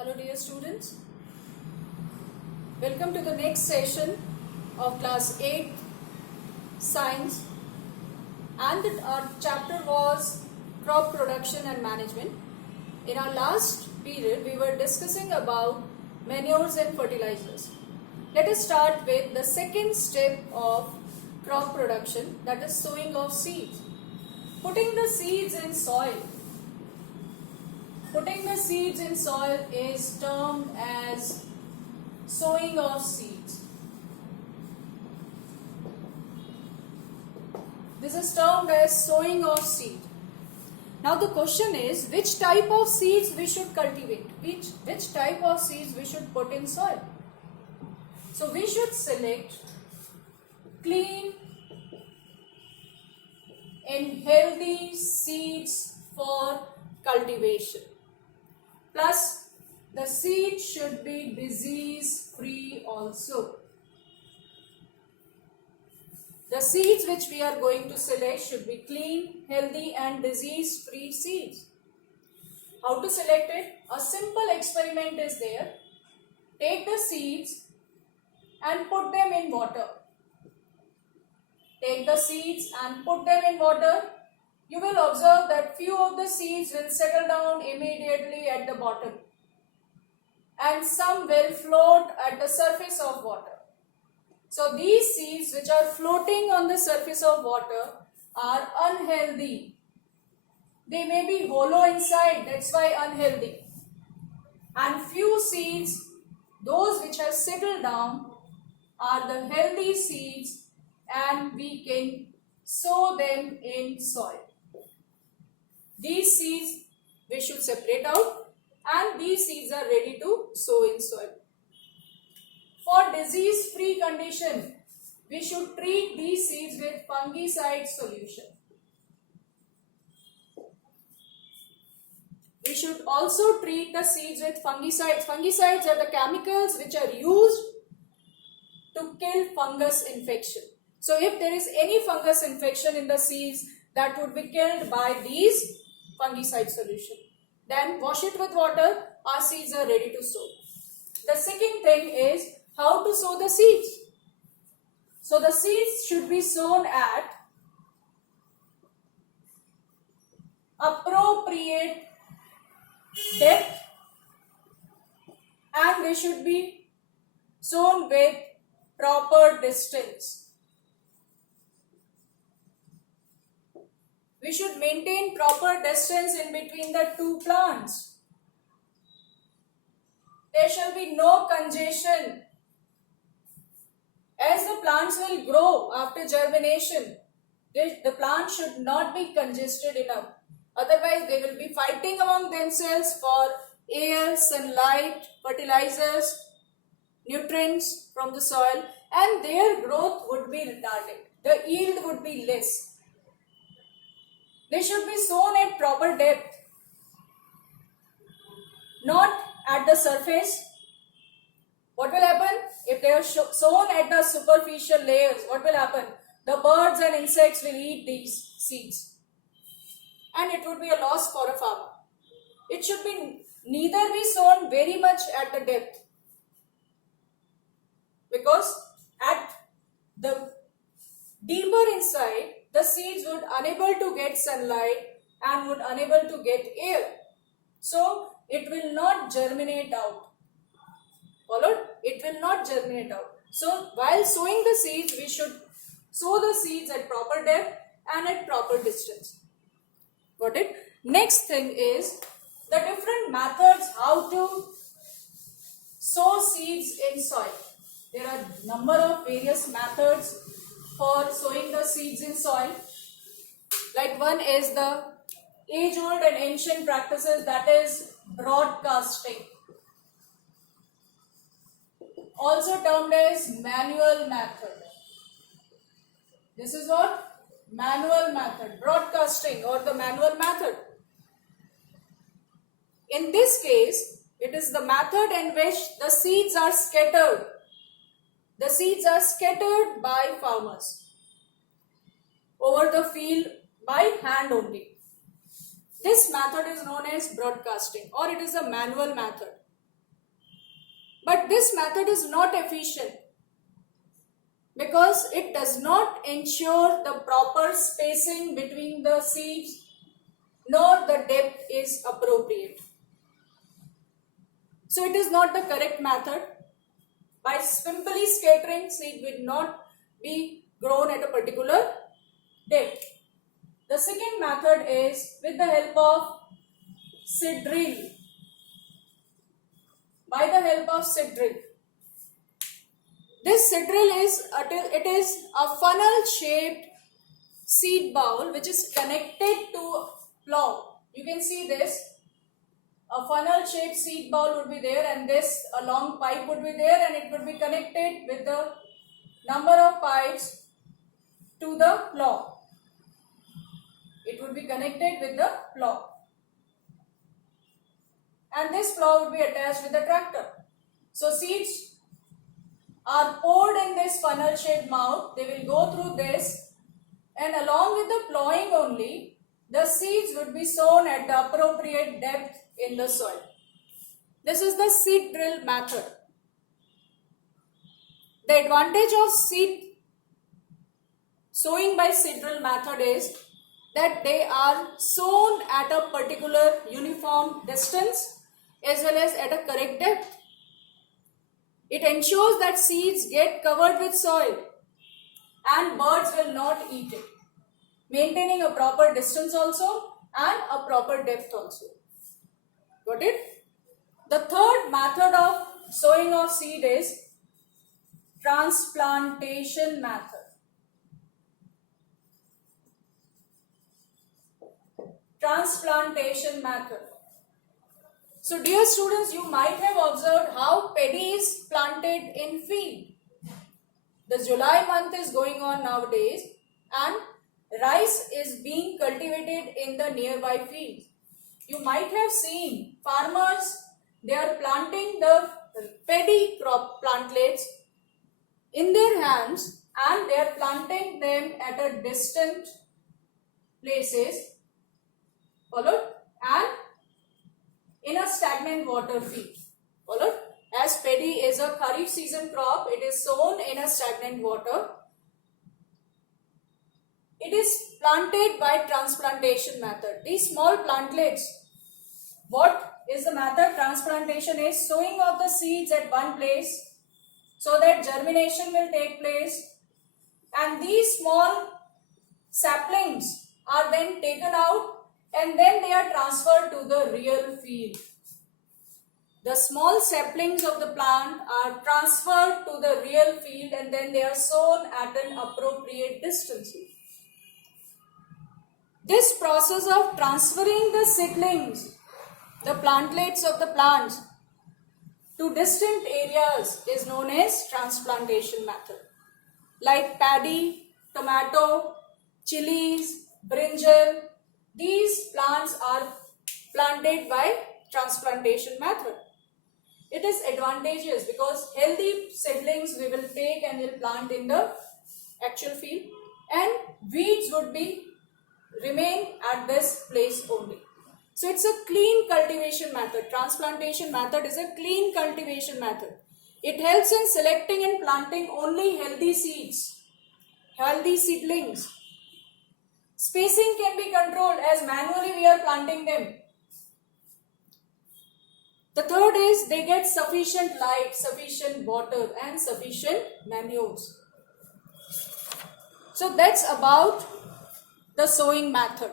Hello dear students, welcome to the next session of class 8 science, and our chapter was crop production and management. In our last period we were discussing about manures and fertilizers. Let us start with the second step of crop production, that is sowing of seeds. Putting the seeds in soil. Putting the seeds in soil is termed as sowing of seeds. This is termed as sowing of seed. Now the question is, which type of seeds we should cultivate? Which type of seeds we should put in soil? So we should select clean and healthy seeds for cultivation. Plus, the seed should be disease free also. The seeds which we are going to select should be clean, healthy and disease free seeds. How to select it? A simple experiment is there. Take the seeds and put them in water. Take the seeds and put them in water. You will observe that few of the seeds will settle down immediately at the bottom and some will float at the surface of water. So these seeds which are floating on the surface of water are unhealthy. They may be hollow inside, that's why unhealthy. And few seeds, those which have settled down, are the healthy seeds and we can sow them in soil. These seeds we should separate out and these seeds are ready to sow in soil. For disease free condition, we should treat these seeds with fungicide solution. We should also treat the seeds with fungicides. Fungicides are the chemicals which are used to kill fungus infection. So if there is any fungus infection in the seeds, that would be killed by these fungicide solution. Then wash it with water, our seeds are ready to sow. The second thing is how to sow the seeds. So the seeds should be sown at appropriate depth and they should be sown with proper distance. We should maintain proper distance in between the two plants. There shall be no congestion. As the plants will grow after germination, the plant should not be congested enough. Otherwise, they will be fighting among themselves for air, sunlight, fertilizers, nutrients from the soil, and their growth would be retarded. The yield would be less. They should be sown at proper depth, not at the surface. What will happen? If they are sown at the superficial layers, what will happen? The birds and insects will eat these seeds and it would be a loss for a farmer. It should be neither be sown very much at the depth, because at the deeper inside, the seeds would unable to get sunlight and would unable to get air. So it will not germinate out. Followed? It will not germinate out. So while sowing the seeds, we should sow the seeds at proper depth and at proper distance. Got it? Next thing is the different methods how to sow seeds in soil. There are number of various methods for sowing the seeds in soil. Like one is the age-old and ancient practices, that is broadcasting. Also termed as manual method. This is what? Manual method, broadcasting or the manual method. In this case, it is the method in which the seeds are scattered. The seeds are scattered by farmers over the field by hand only. This method is known as broadcasting, or it is a manual method. But this method is not efficient because it does not ensure the proper spacing between the seeds nor the depth is appropriate. So it is not the correct method. By simply scattering, seed will not be grown at a particular depth. The second method is with the help of seed drill. By the help of seed drill. This seed drill is a funnel shaped seed bowl which is connected to a plow. You can see this. A funnel shaped seed bowl would be there, and this a long pipe would be there, and it would be connected with the number of pipes to the plow. It would be connected with the plow. And this plow would be attached with the tractor. So seeds are poured in this funnel shaped mouth. They will go through this, and along with the plowing only, the seeds would be sown at the appropriate depth in the soil. This is the seed drill method. The advantage of sowing by seed drill method is that they are sown at a particular uniform distance as well as at a correct depth. It ensures that seeds get covered with soil and birds will not eat it, maintaining a proper distance also and a proper depth also. Got it? The third method of sowing of seed is transplantation method. Transplantation method. So dear students, you might have observed how paddy is planted in field. The July month is going on nowadays and rice is being cultivated in the nearby fields. You might have seen farmers, they are planting the paddy crop plantlets in their hands and they are planting them at a distant places, followed, and in a stagnant water field, followed. As paddy is a kharif season crop, it is sown in a stagnant water. It is planted by transplantation method. These small plantlets, what is the method? Transplantation is sowing of the seeds at one place so that germination will take place, and these small saplings are then taken out and then they are transferred to the real field. The small saplings of the plant are transferred to the real field and then they are sown at an appropriate distance. This process of transferring the seedlings, the plantlets of the plants, to distant areas is known as transplantation method. Like paddy, tomato, chilies, brinjal, these plants are planted by transplantation method. It is advantageous because healthy seedlings we will take and will plant in the actual field, and weeds would remain at this place only. So it's a clean cultivation method. Transplantation method is a clean cultivation method. It helps in selecting and planting only healthy seeds, healthy seedlings. Spacing can be controlled as manually we are planting them. The third is they get sufficient light, sufficient water and sufficient manures. So that's about the sowing method.